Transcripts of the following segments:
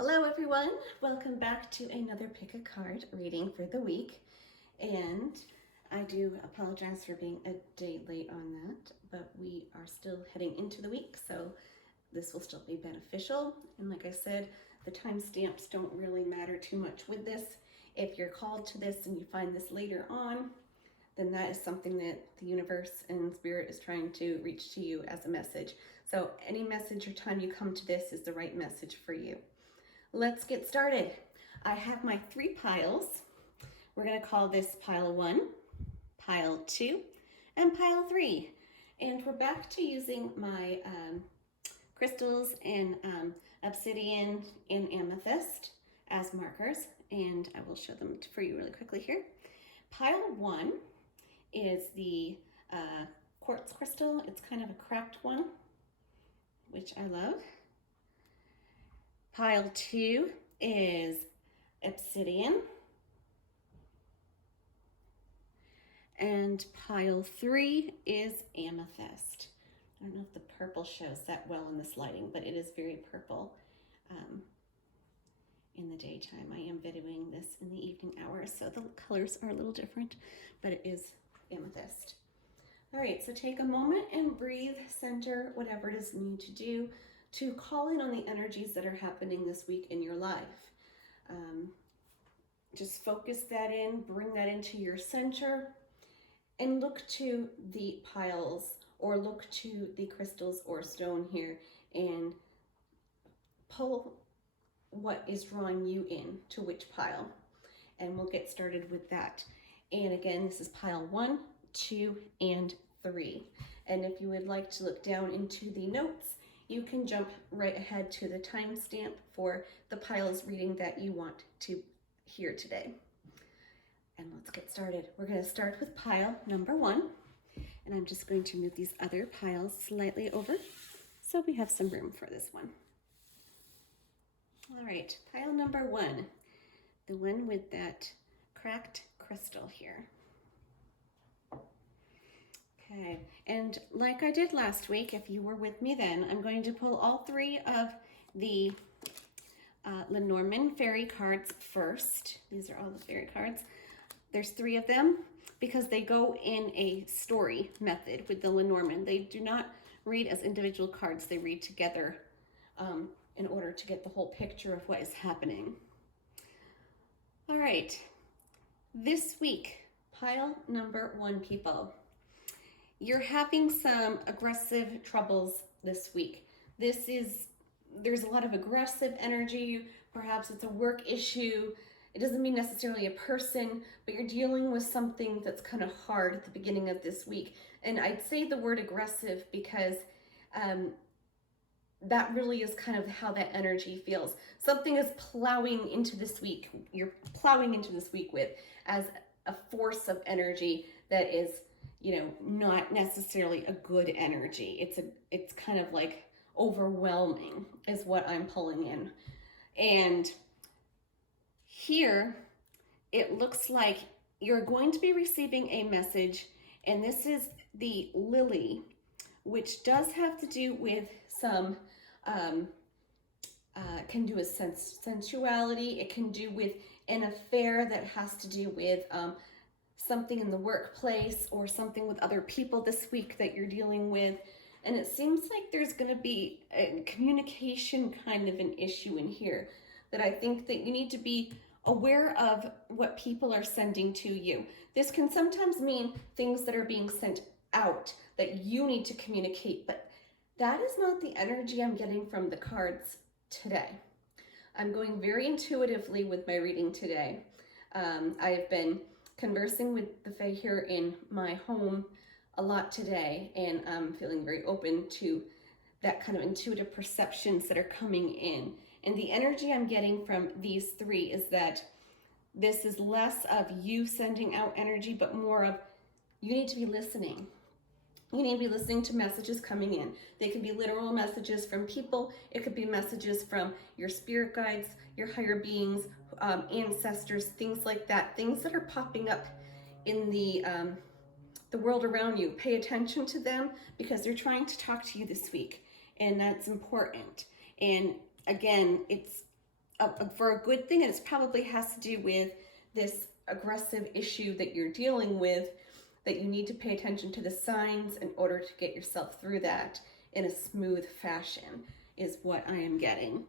Hello everyone, welcome back to another pick a card reading for the week. And I do apologize for being a day late on that, but we are still heading into the week, so this will still be beneficial. And like I said, the timestamps don't really matter too much with this. If you're called to this and you find this later on, then that is something that the universe and spirit is trying to reach to you as a message. So any message or time you come to this is the right message for you. Let's get started. I have my 3 piles. We're going to call this pile 1, pile 2, and pile 3. And we're back to using my crystals and obsidian and amethyst as markers, and I will show them for you really quickly here. Pile 1 is the quartz crystal. It's kind of a cracked one, which I love. Pile 2 is obsidian. And pile 3 is amethyst. I don't know if the purple shows that well in this lighting, but it is very purple in the daytime. I am videoing this in the evening hours, so the colors are a little different, but it is amethyst. All right, so take a moment and breathe, center, whatever it is you need to do to call in on the energies that are happening this week in your life. Just focus that in, bring that into your center, and look to the piles or look to the crystals or stone here and pull what is drawing you in to which pile. And we'll get started with that. And again, this is pile 1, 2, and 3. And if you would like to look down into the notes, you can jump right ahead to the timestamp for the piles reading that you want to hear today. And let's get started. We're going to start with pile number 1. And I'm just going to move these other piles slightly over so we have some room for this one. All right, pile number 1, the one with that cracked crystal here. Okay, and like I did last week, if you were with me then, I'm going to pull all 3 of the Lenormand fairy cards first. These are all the fairy cards. There's 3 of them because they go in a story method with the Lenormand. They do not read as individual cards, they read together in order to get the whole picture of what is happening. All right, this week, pile number 1, people. You're having some aggressive troubles this week. There's a lot of aggressive energy. Perhaps it's a work issue. It doesn't mean necessarily a person, but you're dealing with something that's kind of hard at the beginning of this week. And I'd say the word aggressive because that really is kind of how that energy feels. Something is plowing into this week. You're plowing into this week with as a force of energy that is, not necessarily a good energy. It's kind of like overwhelming is what I'm pulling in. And here it looks like you're going to be receiving a message, and this is the lily, which does have to do with some can do with sensuality. It can do with an affair that has to do with something in the workplace or something with other people this week that you're dealing with. And it seems like there's going to be a communication kind of an issue in here that I think that you need to be aware of what people are sending to you. This can sometimes mean things that are being sent out that you need to communicate, but that is not the energy I'm getting from the cards today. I'm going very intuitively with my reading today. I've been conversing with the Fae here in my home a lot today, and I'm feeling very open to that kind of intuitive perceptions that are coming in. And the energy I'm getting from these 3 is that this is less of you sending out energy, but more of you need to be listening. You need to be listening to messages coming in. They can be literal messages from people. It could be messages from your spirit guides, your higher beings, ancestors, things like that. Things that are popping up in the world around you. Pay attention to them because they're trying to talk to you this week, and that's important. And again, it's for a good thing, and it probably has to do with this aggressive issue that you're dealing with, that you need to pay attention to the signs in order to get yourself through that in a smooth fashion, is what I am getting.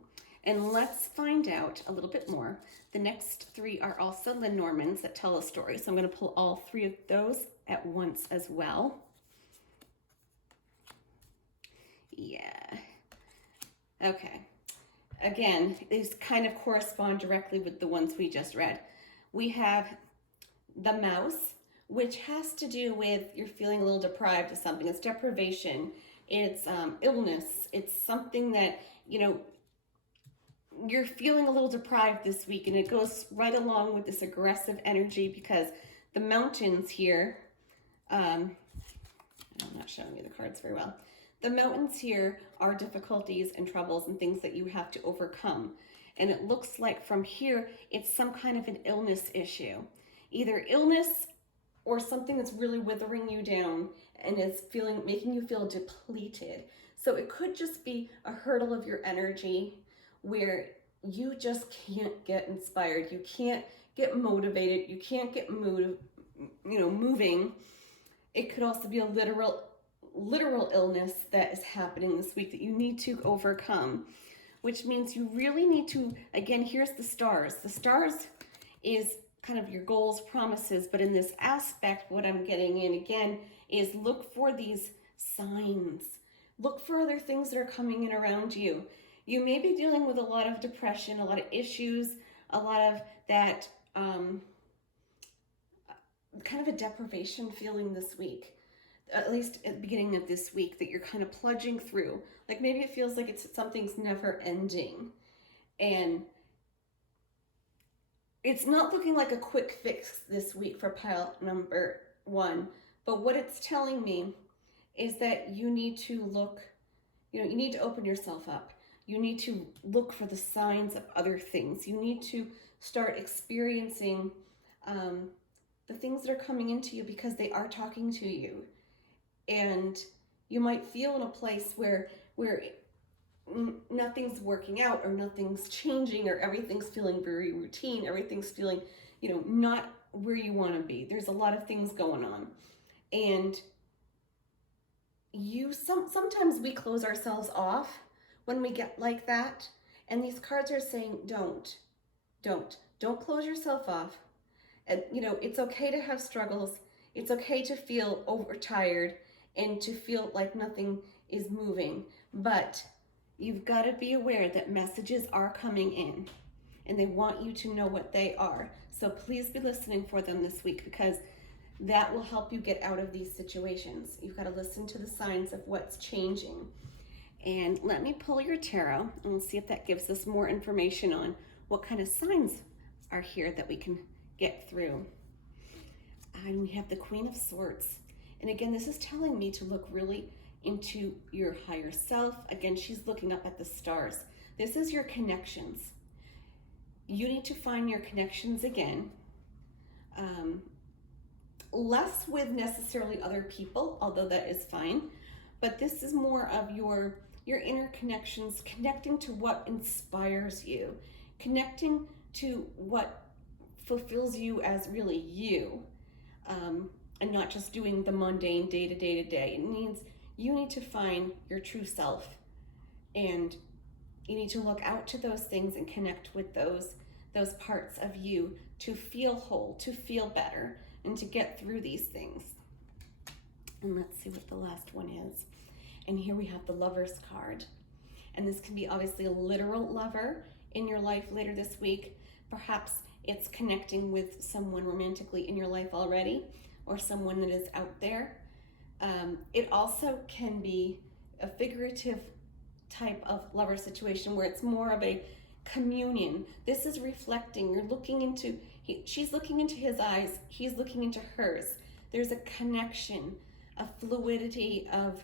And let's find out a little bit more. The next three are also Lenormands that tell a story. So I'm going to pull all three of those at once as well. Yeah. Okay. Again, these kind of correspond directly with the ones we just read. We have the mouse, which has to do with you're feeling a little deprived of something. It's deprivation. It's illness. It's something that, you know, you're feeling a little deprived this week, and it goes right along with this aggressive energy because the mountains here, I'm not showing you the cards very well. The mountains here are difficulties and troubles and things that you have to overcome. And it looks like from here, it's some kind of an illness issue. Either illness or something that's really withering you down and is making you feel depleted. So it could just be a hurdle of your energy where you just can't get inspired. You can't get motivated. You can't get moving. It could also be a literal illness that is happening this week that you need to overcome, which means you really need to, again, here's the stars. The stars is kind of your goals, promises, but in this aspect, what I'm getting in again is look for these signs. Look for other things that are coming in around you. You may be dealing with a lot of depression, a lot of issues, a lot of that kind of a deprivation feeling this week, at least at the beginning of this week, that you're kind of plunging through. Like maybe it feels like something's never ending. And it's not looking like a quick fix this week for pile number 1. But what it's telling me is that you need to look, you need to open yourself up. You need to look for the signs of other things. You need to start experiencing the things that are coming into you because they are talking to you. And you might feel in a place where nothing's working out or nothing's changing or everything's feeling very routine. Everything's feeling, not where you want to be. There's a lot of things going on. And sometimes we close ourselves off when we get like that. And these cards are saying, don't close yourself off. And, it's okay to have struggles. It's okay to feel overtired and to feel like nothing is moving. But you've got to be aware that messages are coming in and they want you to know what they are. So please be listening for them this week because that will help you get out of these situations. You've got to listen to the signs of what's changing. And let me pull your tarot and we'll see if that gives us more information on what kind of signs are here that we can get through. And we have the Queen of Swords. And again, this is telling me to look really into your higher self. Again, she's looking up at the stars. This is your connections. You need to find your connections again. Less with necessarily other people, although that is fine. But this is more of your inner connections, connecting to what inspires you, connecting to what fulfills you as really you, and not just doing the mundane day to day. It means you need to find your true self, and you need to look out to those things and connect with those parts of you to feel whole, to feel better, and to get through these things. And let's see what the last one is. And here we have the Lover's card. And this can be obviously a literal lover in your life later this week. Perhaps it's connecting with someone romantically in your life already, or someone that is out there. It also can be a figurative type of lover situation where it's more of a communion. This is reflecting. You're looking into, she's looking into his eyes, he's looking into hers. There's a connection, a fluidity of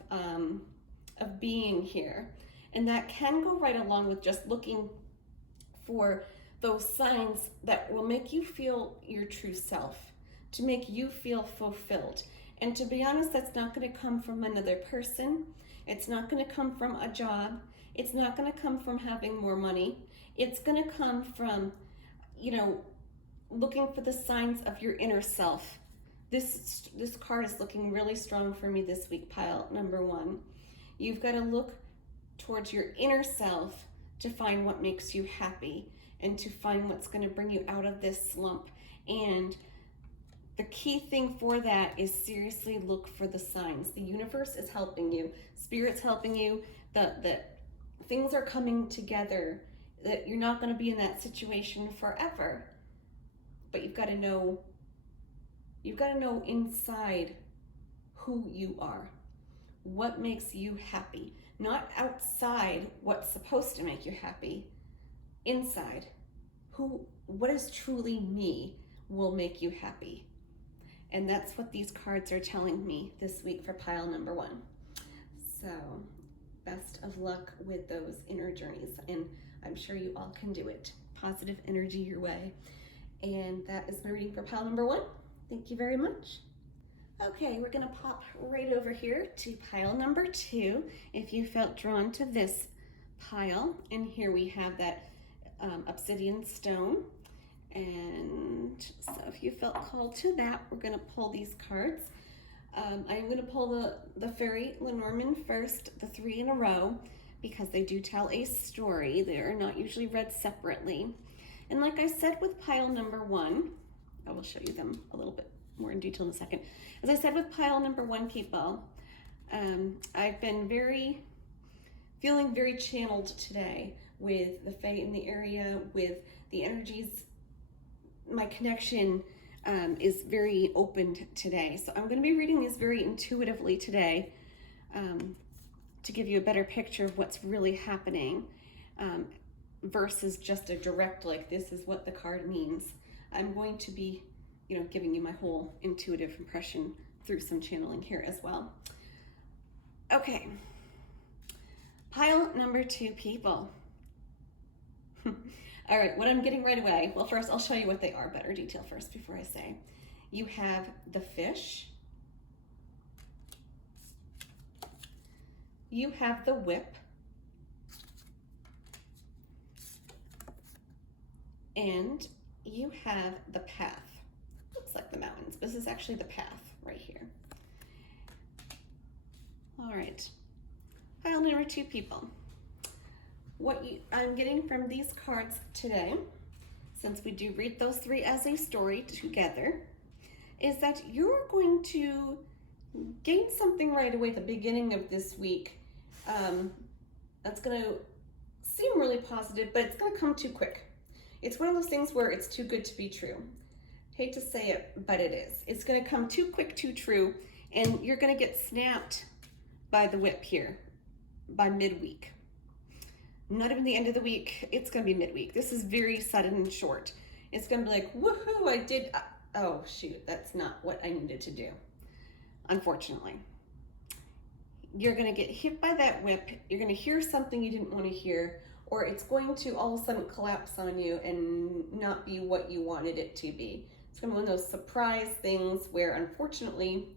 being here. And that can go right along with just looking for those signs that will make you feel your true self, to make you feel fulfilled. And to be honest, that's not going to come from another person. It's not going to come from a job. It's not going to come from having more money. It's going to come from, you know, looking for the signs of your inner self. This card is looking really strong for me this week, pile number 1. You've got to look towards your inner self to find what makes you happy and to find what's going to bring you out of this slump. And the key thing for that is seriously look for the signs. The universe is helping you. Spirit's helping you. That things are coming together. That you're not going to be in that situation forever. But you've got to know inside who you are. What makes you happy. Not outside what's supposed to make you happy. Inside. What is truly me will make you happy. And that's what these cards are telling me this week for pile number 1. So, best of luck with those inner journeys. And I'm sure you all can do it. Positive energy your way. And that is my reading for pile number 1. Thank you very much. Okay, we're gonna pop right over here to pile number 2. If you felt drawn to this pile, and here we have that obsidian stone. And so if you felt called to that, we're gonna pull these cards. I'm gonna pull the fairy Lenormand first, the 3 in a row, because they do tell a story. They are not usually read separately. And like I said with pile number 1, I will show you them a little bit more in detail in a second. As I said with pile number 1, people, I've been feeling very channeled today with the Fae in the area, with the energies. My connection is very opened today. So I'm going to be reading these very intuitively today to give you a better picture of what's really happening versus just a direct, like, this is what the card means. I'm going to be, you know, giving you my whole intuitive impression through some channeling here as well. Okay. Pile number 2, people. All right, what I'm getting right away. Well, first I'll show you what they are, better detail first before I say. You have the fish. You have the whip. And you have the path. Looks like the mountains, but this is actually the path right here. All right, pile number 2, people. What I'm getting from these cards today, since we do read those 3 as a story together, is that you're going to gain something right away at the beginning of this week. That's going to seem really positive, but it's going to come too quick. It's one of those things where it's too good to be true. Hate to say it, but it is. It's going to come too quick, too true, and you're going to get snapped by the whip here by midweek. Not even the end of the week, it's going to be midweek. This is very sudden and short. It's going to be like, woohoo, I did, oh shoot, that's not what I needed to do, unfortunately. You're going to get hit by that whip, you're going to hear something you didn't want to hear, or it's going to all of a sudden collapse on you and not be what you wanted it to be. It's going to be one of those surprise things where, unfortunately,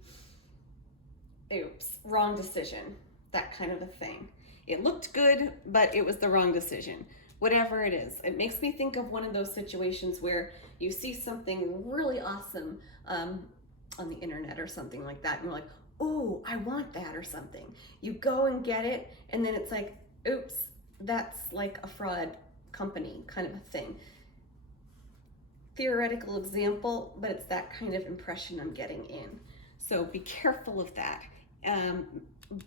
oops, wrong decision, that kind of a thing. It looked good, but it was the wrong decision. Whatever it is, it makes me think of one of those situations where you see something really awesome on the internet or something like that, and you're like, oh, I want that or something. You go and get it, and then it's like, oops, that's like a fraud company kind of a thing. Theoretical example, but it's that kind of impression I'm getting in. So be careful of that.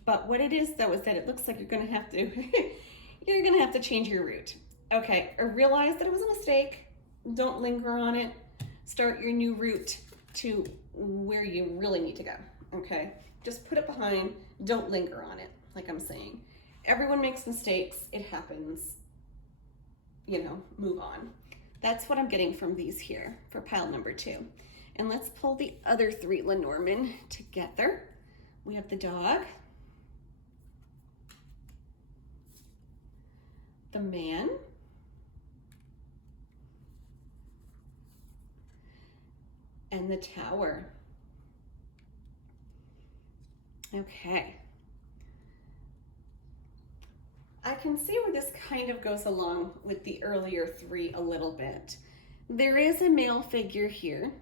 But what it is though is that it looks like you're gonna have to change your route. Okay, I realize that it was a mistake. Don't linger on it. Start your new route to where you really need to go. Okay, just put it behind. Don't linger on it, like I'm saying. Everyone makes mistakes. It happens. You know, move on. That's what I'm getting from these here for pile number 2. And let's pull the other 3 Lenormand together. We have the dog, the man, and the tower. Okay. I can see where this kind of goes along with the earlier 3 a little bit. There is a male figure here,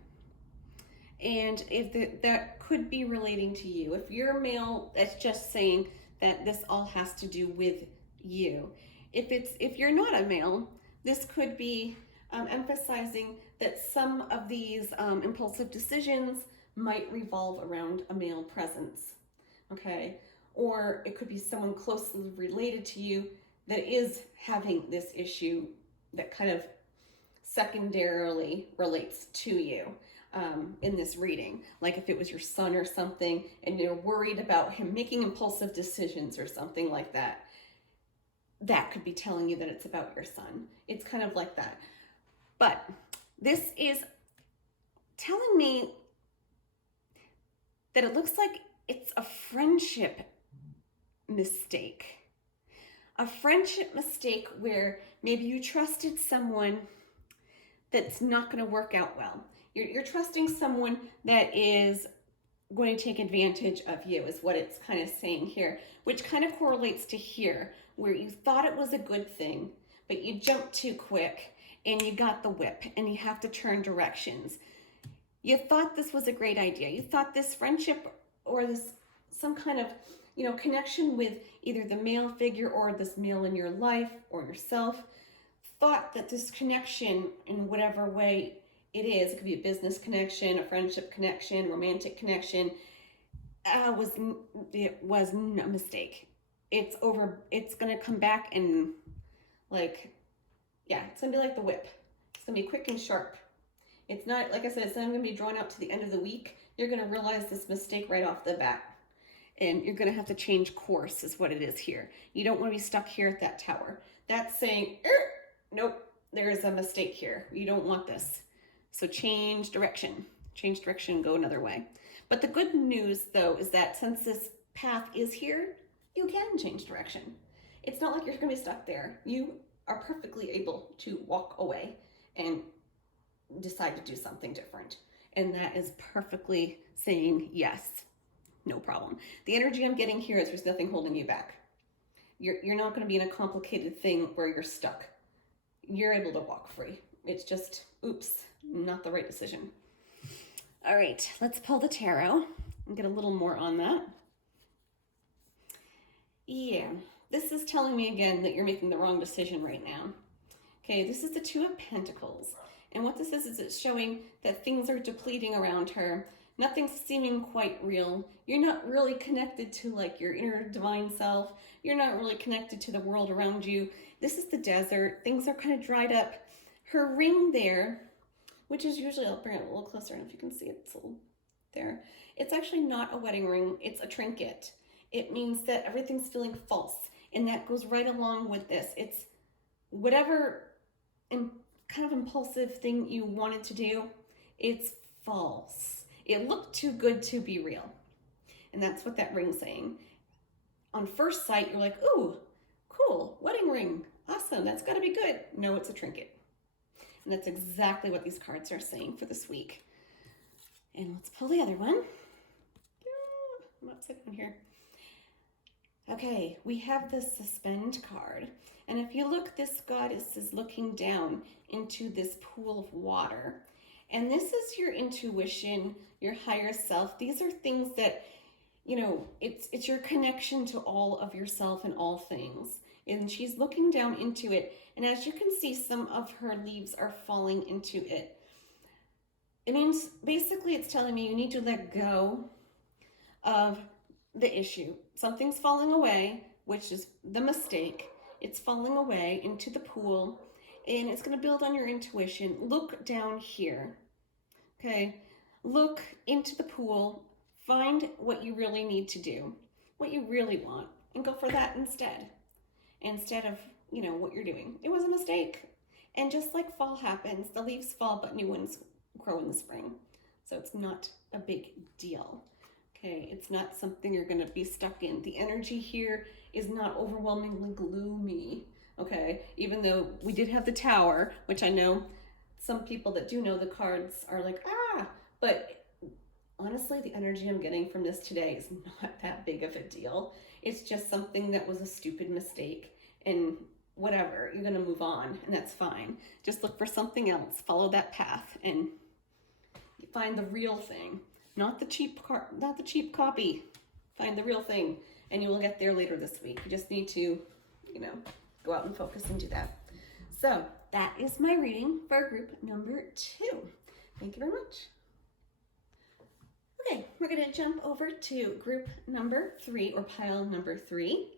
and if that could be relating to you. If you're male, that's just saying that this all has to do with you. If you're not a male, this could be emphasizing that some of these impulsive decisions might revolve around a male presence, okay? Or it could be someone closely related to you that is having this issue that kind of secondarily relates to you in this reading. Like if it was your son or something and you're worried about him making impulsive decisions or something like that, that could be telling you that it's about your son. It's kind of like that. But this is telling me that it looks like it's a friendship mistake. A friendship mistake where maybe you trusted someone that's not going to work out well. You're trusting someone that is going to take advantage of you, is what it's kind of saying here, which kind of correlates to here, where you thought it was a good thing, but you jumped too quick and you got the whip and you have to turn directions. You thought this was a great idea. You thought this friendship or this some kind of, connection with either the male figure or this male in your life or yourself, thought that this connection in whatever way it is, it could be a business connection, a friendship connection, romantic connection, it was a mistake. It's over. It's going to come back and it's going to be like the whip. It's going to be quick and sharp. It's not, like I said, it's not going to be drawn out to the end of the week. You're going to realize this mistake right off the bat. And you're going to have to change course is what it is here. You don't want to be stuck here at that tower. That's saying, nope, there is a mistake here. You don't want this. So change direction. Change direction, go another way. But the good news, though, is that since this path is here, you can change direction. It's not like you're going to be stuck there. You are perfectly able to walk away and decide to do something different. And that is perfectly saying yes, no problem. The energy I'm getting here is there's nothing holding you back. You're not going to be in a complicated thing where you're stuck. You're able to walk free. It's just, oops, not the right decision. All right, let's pull the tarot and get a little more on that. Yeah, this is telling me again that you're making the wrong decision right now. Okay, this is the Two of Pentacles. And what this is it's showing that things are depleting around her. Nothing's seeming quite real. You're not really connected to your inner divine self. You're not really connected to the world around you. This is the desert. Things are kind of dried up. Her ring there, which is usually, I'll bring it a little closer, and if you can see it, it's a little there. It's actually not a wedding ring. It's a trinket. It means that everything's feeling false. And that goes right along with this. It's whatever kind of impulsive thing you wanted to do, it's false. It looked too good to be real. And that's what that ring's saying. On first sight, you're like, ooh, cool, wedding ring. Awesome, that's gotta be good. No, it's a trinket. And that's exactly what these cards are saying for this week. And let's pull the other one. I'm upside down here. Okay, we have the Suspend card. And if you look, this goddess is looking down into this pool of water. And this is your intuition, your higher self. These are things that, it's your connection to all of yourself and all things. And she's looking down into it. And as you can see, some of her leaves are falling into it. It means, basically, it's telling me you need to let go of the issue. Something's falling away, which is the mistake. It's falling away into the pool. And it's going to build on your intuition. Look down here. Okay, look into the pool, find what you really need to do, what you really want, and go for that instead of, what you're doing. It was a mistake. And just like fall happens, the leaves fall, but new ones grow in the spring. So it's not a big deal. Okay, it's not something you're going to be stuck in. The energy here is not overwhelmingly gloomy. Okay, even though we did have the Tower, which I know some people that do know the cards are like, but honestly, the energy I'm getting from this today is not that big of a deal. It's just something that was a stupid mistake. and whatever, you're going to move on, and that's fine. Just look for something else, follow that path, and find the real thing, not the cheap copy. Find the real thing, and you will get there later this week. You just need to, go out and focus and do that. So that is my reading for group number 2. Thank you very much. Okay, we're going to jump over to group number 3, or pile number 3.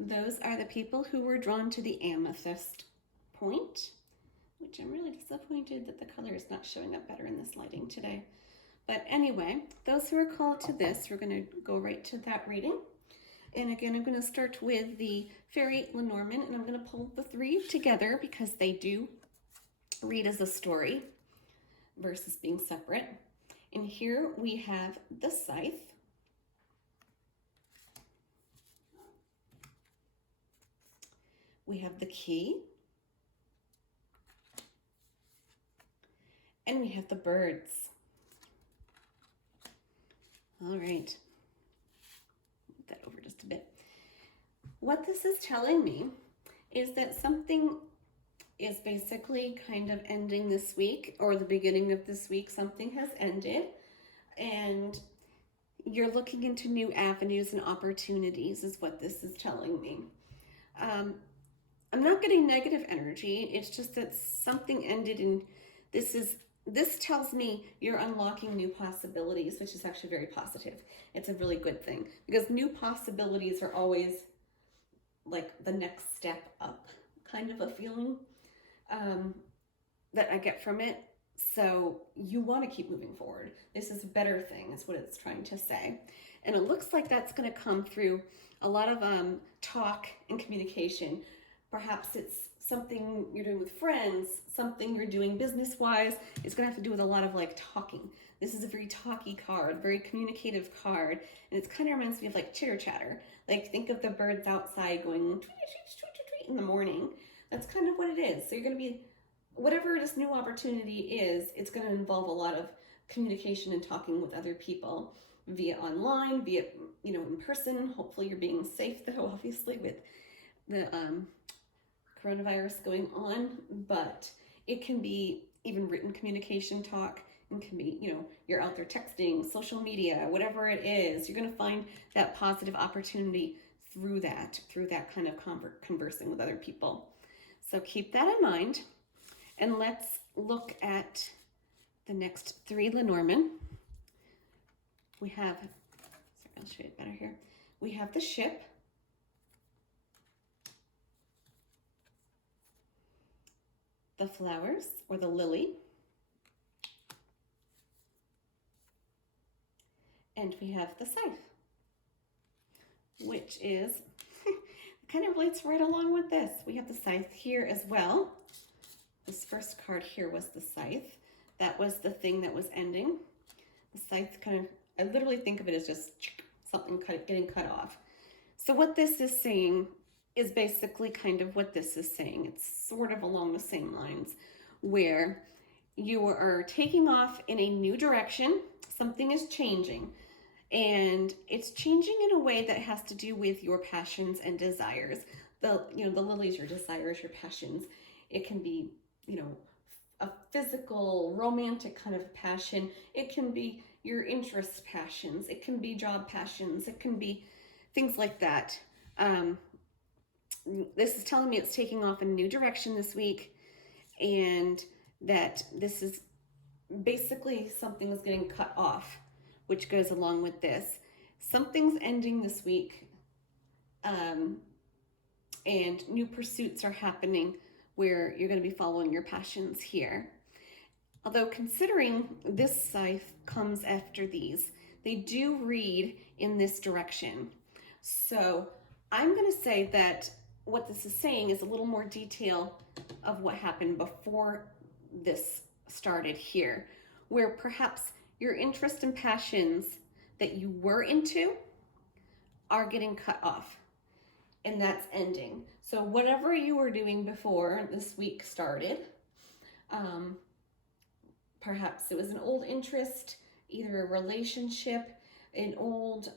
Those are the people who were drawn to the amethyst point, which I'm really disappointed that the color is not showing up better in this lighting today. But anyway, those who are called to this, we're going to go right to that reading. And again, I'm going to start with the Fairy Lenormand, and I'm going to pull the 3 together because they do read as a story versus being separate. And here we have the scythe. We have the key. And we have the birds. All right. Move that over just a bit. What this is telling me is that something is basically kind of ending this week, or the beginning of this week. Something has ended, and you're looking into new avenues and opportunities is what this is telling me. I'm not getting negative energy. It's just that something ended, and this tells me you're unlocking new possibilities, which is actually very positive. It's a really good thing, because new possibilities are always like the next step up kind of a feeling that I get from it. So you want to keep moving forward. This is a better thing, is what it's trying to say. And it looks like that's going to come through a lot of talk and communication. Perhaps it's something you're doing with friends, something you're doing business-wise. It's going to have to do with a lot of like talking. This is a very talky card, very communicative card, and it kind of reminds me of like chitter-chatter. Like, think of the birds outside going tweet, tweet, tweet, tweet in the morning. That's kind of what it is. So you're going to be, whatever this new opportunity is, it's going to involve a lot of communication and talking with other people via online, via, in person. Hopefully you're being safe though, obviously, with the coronavirus going on, but it can be even written communication talk. It can be, you're out there texting, social media, whatever it is, you're going to find that positive opportunity through that kind of conversing with other people. So keep that in mind, and let's look at the next 3 Lenormand. We have, sorry, I'll show you better here. We have the ship, the flowers, or the lily, and we have the scythe, which is kind of relates right along with this. We have the scythe here as well. This first card here was the scythe. That was the thing that was ending. The scythe kind of, I literally think of it as just something getting cut off. So what this is saying is basically kind of what this is saying. It's sort of along the same lines, where you are taking off in a new direction. Something is changing, and it's changing in a way that has to do with your passions and desires. The lily's your desires, your passions. It can be, a physical, romantic kind of passion. It can be your interest passions. It can be job passions. It can be things like that. This is telling me it's taking off in a new direction this week, and that this is basically something is getting cut off, which goes along with this. Something's ending this week, and new pursuits are happening where you're going to be following your passions here. Although considering this scythe comes after these, they do read in this direction. So I'm going to say that what this is saying is a little more detail of what happened before this started here, where perhaps your interest and passions that you were into are getting cut off, and that's ending. So whatever you were doing before this week started, perhaps it was an old interest, either a relationship, an old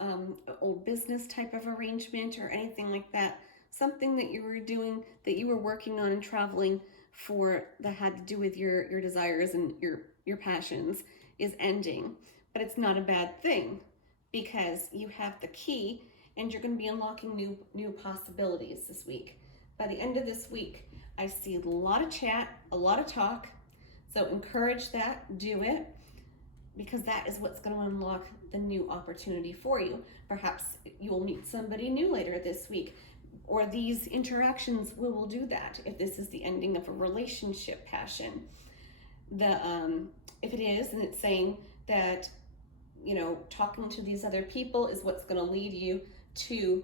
business type of arrangement, or anything like that. something that you were doing, that you were working on and traveling for, that had to do with your desires and your passions, is ending. But it's not a bad thing, because you have the key and you're going to be unlocking new possibilities this week. By the end of this week, I see a lot of chat, a lot of talk. So encourage that, do it, because that is what's going to unlock the new opportunity for you. Perhaps you will meet somebody new later this week, or these interactions will do that if this is the ending of a relationship passion. If it is, and it's saying that, you know, talking to these other people is what's going to lead you to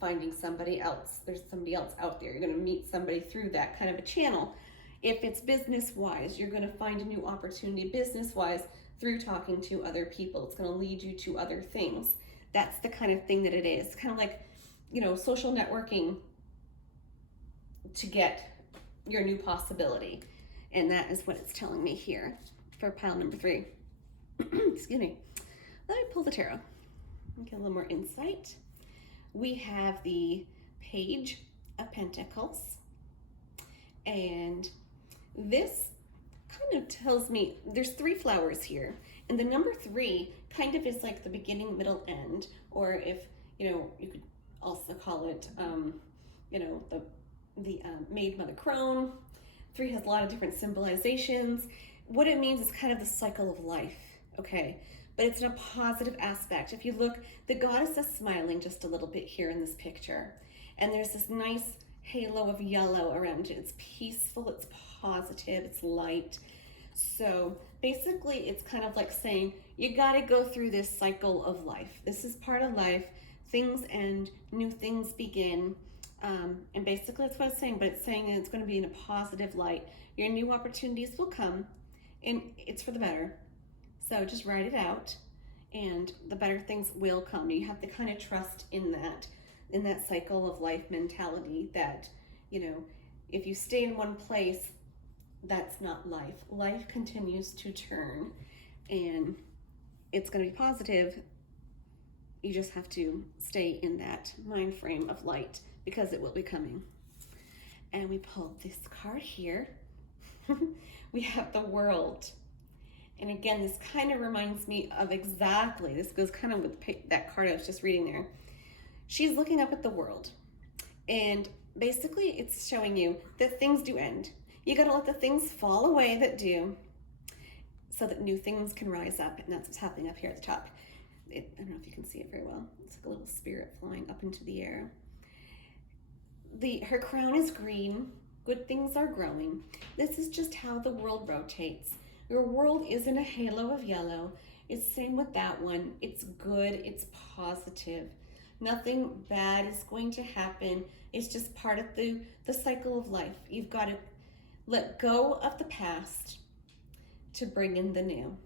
finding somebody else. There's somebody else out there. You're going to meet somebody through that kind of a channel. If it's business-wise, you're going to find a new opportunity business-wise through talking to other people. It's going to lead you to other things. That's the kind of thing that it is. Kind of like, you know, social networking to get your new possibility. And that is what it's telling me here for pile number 3. Excuse me. Let me pull the tarot. Get a little more insight. We have the Page of Pentacles. And this kind of tells me there's 3 flowers here. And the number 3 kind of is like the beginning, middle, end. Or if, you know, you could also call it, you know, the Maid, Mother, Crone. 3 has a lot of different symbolizations. What it means is kind of the cycle of life, okay? But it's in a positive aspect. If you look, the goddess is smiling just a little bit here in this picture. And there's this nice halo of yellow around it. It's peaceful, it's positive, it's light. So basically it's kind of like saying, you gotta go through this cycle of life. This is part of life. Things end, new things begin. And basically that's what it's saying, but it's saying it's going to be in a positive light. Your new opportunities will come, and it's for the better. So just write it out, and the better things will come. You have to kind of trust in that cycle of life mentality that, you know, if you stay in one place, that's not life. Life continues to turn, and it's going to be positive. You just have to stay in that mind frame of light, because it will be coming. And we pulled this card here. We have the World. And again, this kind of reminds me of exactly, this goes kind of with that card I was just reading there. She's looking up at the world. And basically it's showing you that things do end. You gotta let the things fall away that do, so that new things can rise up. And that's what's happening up here at the top. I don't know if you can see it very well. It's like a little spirit flying up into the air. Her crown is green. Good things are growing. This is just how the world rotates. Your world is in a halo of yellow. It's same with that one. It's good. It's positive. Nothing bad is going to happen. It's just part of the cycle of life. You've got to let go of the past to bring in the new.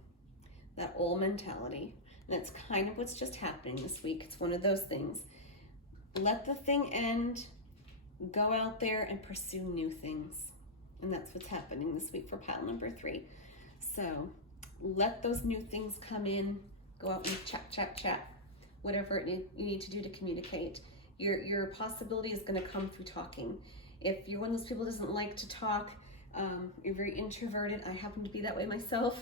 That old mentality. And that's kind of what's just happening this week. It's one of those things. Let the thing end. Go out there and pursue new things. And that's what's happening this week for pile number 3. So let those new things come in. Go out and chat. Whatever you need to do to communicate. Your possibility is going to come through talking. If you're one of those people who doesn't like to talk, you're very introverted. I happen to be that way myself.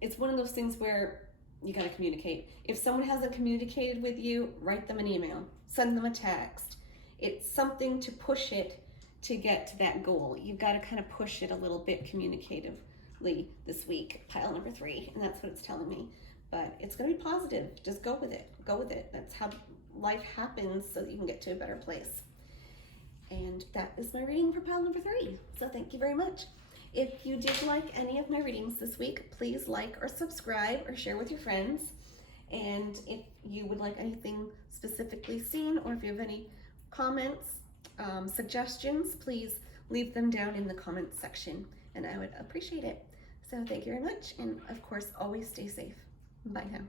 It's one of those things where you got to communicate. If someone hasn't communicated with you, write them an email, send them a text. It's something to push it to get to that goal. You've got to kind of push it a little bit communicatively this week, pile number 3, and that's what it's telling me. But it's going to be positive. Just go with it. Go with it. That's how life happens, so that you can get to a better place. And that is my reading for pile number 3. So thank you very much. If you did like any of my readings this week, please like or subscribe or share with your friends. And if you would like anything specifically seen, or if you have any comments, suggestions, please leave them down in the comments section, and I would appreciate it. So thank you very much, and of course, always stay safe. Bye now.